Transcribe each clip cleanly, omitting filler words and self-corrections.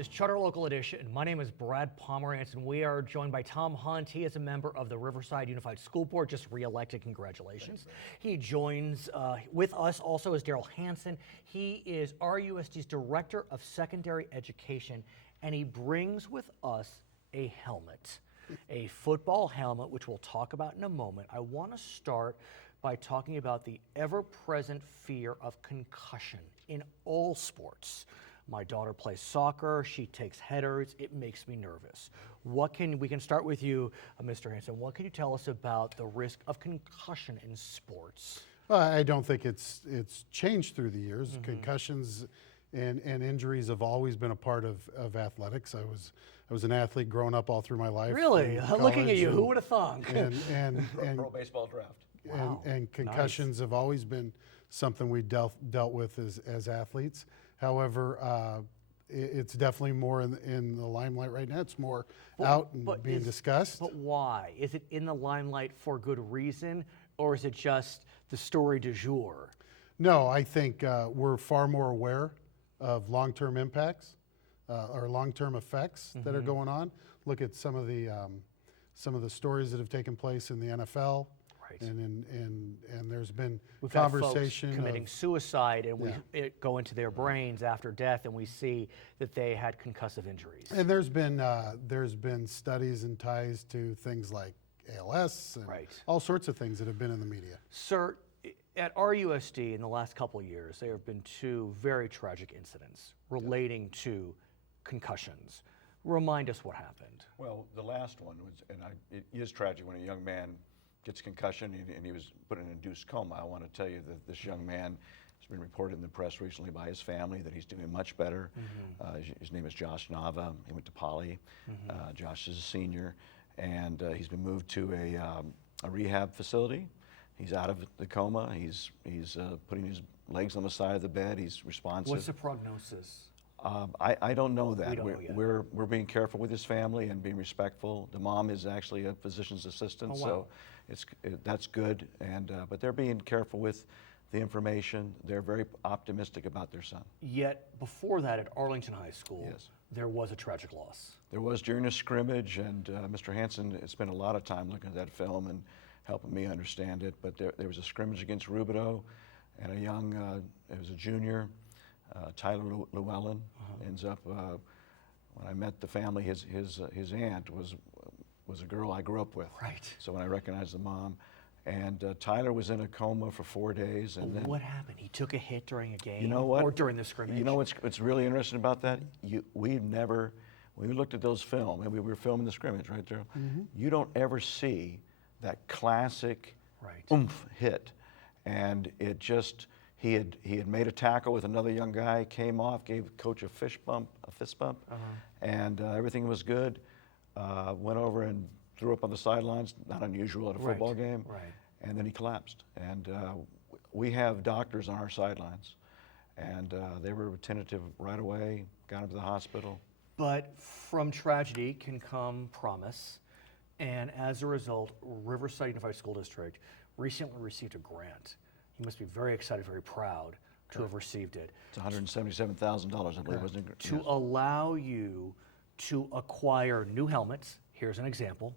is Charter Local Edition. My name is Brad Pomerance, and we are joined by Tom Hunt. He is a member of the Riverside Unified School Board, just re-elected. Congratulations. He joins with us also is Darel Hansen. He is RUSD's Director of Secondary Education, and he brings with us a helmet, a football helmet, which we'll talk about in a moment. I want to start by talking about the ever-present fear of concussion in all sports. My daughter plays soccer, she takes headers, it makes me nervous. We can start with you, Mr. Hansen. What can you tell us about the risk of concussion in sports? I don't think it's changed through the years. Concussions and injuries have always been a part of athletics. I was an athlete growing up all through my life. Really? Looking at you, who would have thought? And pro baseball draft. Wow. And concussions have always been something we dealt with as athletes. However, it's definitely more in the limelight right now. It's more out and being discussed. But why? Is it in the limelight for good reason, or is it just the story du jour? No, I think we're far more aware of long-term impacts or long-term effects that are going on. Look at some of the stories that have taken place in the NFL. Right. And there's been We've conversation had folks committing suicide, and it go into their brains after death, and we see that they had concussive injuries. And there's been studies and ties to things like ALS and all sorts of things that have been in the media. Sir, at RUSD in the last couple of years, there have been two very tragic incidents relating to concussions. Remind us what happened. Well, the last one was, and it is tragic when a young man gets concussion and he was put in an induced coma. I want to tell you that this young man has been reported in the press recently by his family that he's doing much better. His name is Josh Nava. He went to Poly. Josh is a senior, and he's been moved to a rehab facility. He's out of the coma. He's putting his legs on the side of the bed. He's responsive. What's the prognosis? I don't know that. We don't know yet. We're being careful with his family and being respectful. The mom is actually a physician's assistant, so that's good. But they're being careful with the information. They're very optimistic about their son. Yet before that, at Arlington High School, there was a tragic loss. There was during a scrimmage, and Mr. Hansen has spent a lot of time looking at that film and helping me understand it. But there was a scrimmage against Rubidoux, and it was a junior. Tyler Llewellyn ends up. When I met the family, his aunt was a girl I grew up with. Right. So when I recognized the mom, and Tyler was in a coma for 4 days, and then what happened? He took a hit during a game. You know what? Or during the scrimmage. You know what's really interesting about that? We've never, when we looked at those film, and we were filming the scrimmage right there. You don't ever see that classic oomph hit, and it just. He had made a tackle with another young guy, came off, gave coach a fist bump, and everything was good. Went over and threw up on the sidelines, not unusual at a football game, and then he collapsed. And we have doctors on our sidelines, and they were tentative right away, got him to the hospital. But from tragedy can come promise, and as a result, Riverside Unified School District recently received a grant. You must be very excited, very proud to have received it. It's $177,000, I believe, wasn't it? To allow you to acquire new helmets. Here's an example.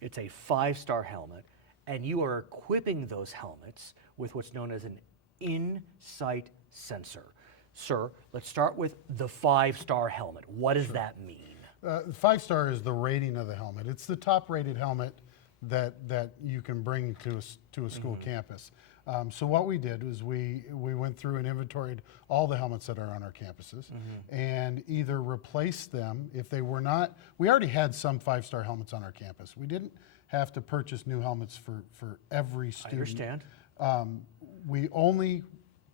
It's a 5-star helmet, and you are equipping those helmets with what's known as an in-sight sensor. Sir, let's start with the 5-star helmet. What does that mean? 5-star is the rating of the helmet. It's the top-rated helmet that you can bring to a school campus. So what we did was we went through and inventoried all the helmets that are on our campuses and either replaced them if they were not. We already had some 5-star helmets on our campus. We didn't have to purchase new helmets for every student. I understand. We only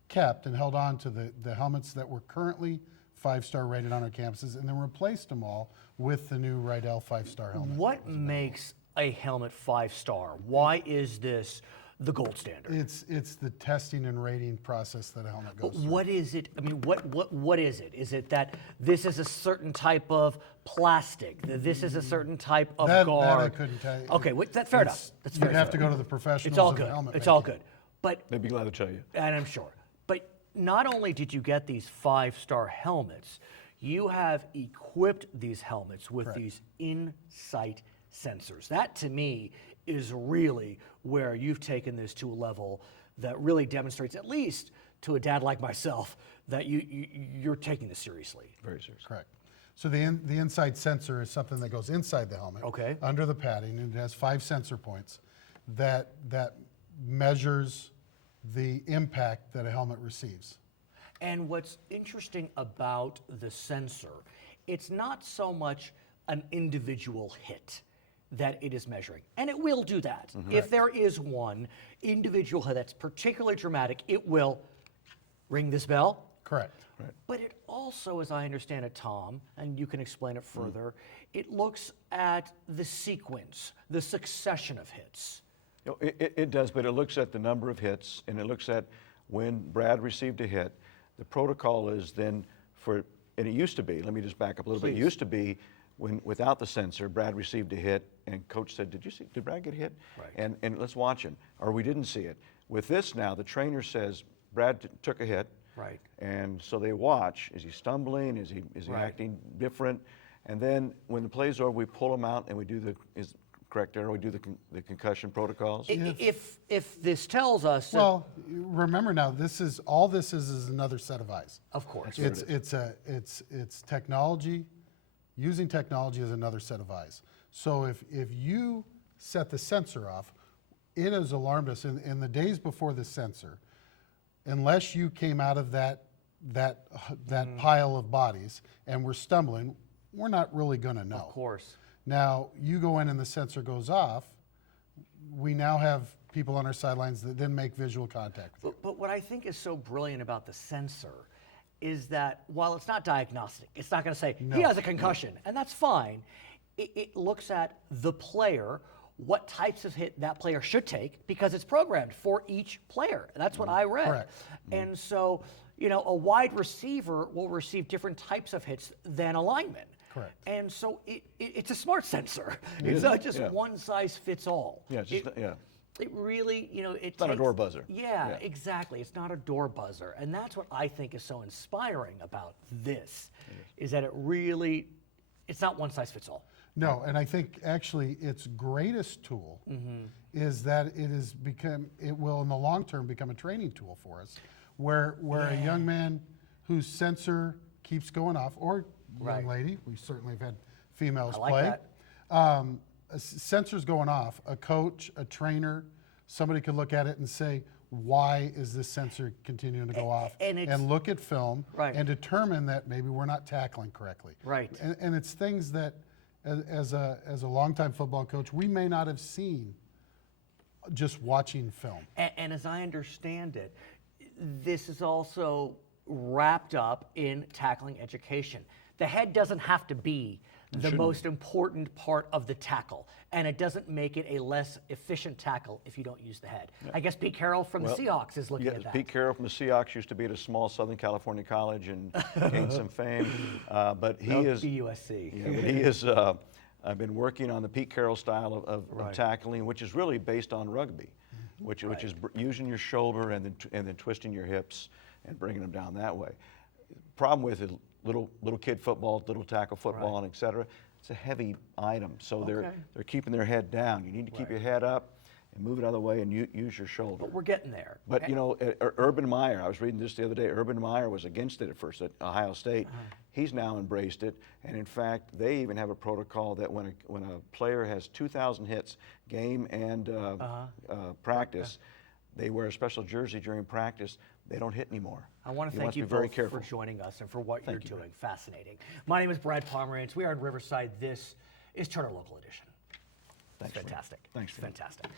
kept and held on to the helmets that were currently 5-star rated on our campuses, and then replaced them all with the new Rydell 5-star helmet. What makes a helmet 5-star? Why is this the gold standard? It's the testing and rating process that a helmet goes through. What is it? I mean, what is it? Is it that this is a certain type of plastic? That this is a certain type of guard? That I couldn't tell you. Okay, that's fair enough. That's fair You'd have to go to the professionals. It's all of good. helmet It's making. all good. But They'd be glad to tell you. and I'm sure. But not only did you get these 5-star helmets, you have equipped these helmets with Correct. these in-sight sensors. That, to me, is really where you've taken this to a level that really demonstrates, at least to a dad like myself, that you're taking this seriously. Very serious. Correct. So the inside sensor is something that goes inside the helmet, Okay. under the padding, and it has 5 sensor points that measures the impact that a helmet receives. And what's interesting about the sensor, it's not so much an individual hit that it is measuring. And it will do that. If there is one individual hit that's particularly dramatic, it will ring this bell. Correct. Right. But it also, as I understand it, Tom, and you can explain it further, it looks at the sequence, the succession of hits. You know, it does, but it looks at the number of hits, and it looks at when Brad received a hit. The protocol is then and it used to be, let me just back up a little bit. It used to be when, without the sensor, Brad received a hit, and coach said, did Brad get hit? Right. And let's watch him, or we didn't see it. With this now, the trainer says, Brad took a hit. Right. And so they watch, is he stumbling, is he Right. acting different? And then when the play's over, we pull him out and we do correct, Darel, we do the concussion protocols. If this tells us, that- Well, remember now, all this is another set of eyes. of course, It's technology. Using technology is another set of eyes. So if you set the sensor off, it has alarmed us in the days before the sensor. Unless you came out of that pile of bodies and were stumbling, we're not really going to know. of course. Now, you go in and the sensor goes off, we now have people on our sidelines that then make visual contact with you. But what I think is so brilliant about the sensor is that while it's not diagnostic, it's not going to say he has a concussion, and that's fine. It looks at the player, what types of hit that player should take, because it's programmed for each player. That's what I read. Correct. And so, a wide receiver will receive different types of hits than a lineman. Correct. And so it's a smart sensor. It's not just one size fits all. Yeah, it's just, It really, It's not a door buzzer. Yeah, Yeah. exactly. It's not a door buzzer. And that's what I think is so inspiring about this, is that it's not one size fits all. No, and I think actually its greatest tool is that it will in the long term become a training tool for us, where a young man whose sensor keeps going off, or young lady, we certainly have had females I like play, that. a sensor's going off, a coach, a trainer, somebody could look at it and say, why is this sensor continuing to go off? And look at film Right. and determine that maybe we're not tackling correctly. Right. And it's things that, as a longtime football coach, we may not have seen just watching film. And as I understand it, this is also wrapped up in tackling education. The head doesn't have to be the most important part of the tackle, and it doesn't make it a less efficient tackle if you don't use the head. I guess Pete Carroll from the Seahawks is looking at that. Pete Carroll from the Seahawks used to be at a small Southern California college and gained some fame, but he is USC. Yeah, but he is. I've been working on the Pete Carroll style of tackling, which is really based on rugby, which is using your shoulder and then twisting your hips and bringing them down that way. Problem with it, little kid football, little tackle football, and et cetera, it's a heavy item. So they're keeping their head down. You need to keep your head up and move it out of the way and use your shoulder. But we're getting there. But Urban Meyer, I was reading this the other day, Urban Meyer was against it at first at Ohio State. He's now embraced it, and in fact, they even have a protocol that when a player has 2,000 hits, game and practice, they wear a special jersey during practice. They don't hit anymore. I want to You thank must you be very both careful. for joining us and for what you're doing. Fascinating. My name is Brad Pomerance. We are in Riverside. This is Turner Local Edition. Thanks, It's fantastic. Thanks, It's fantastic.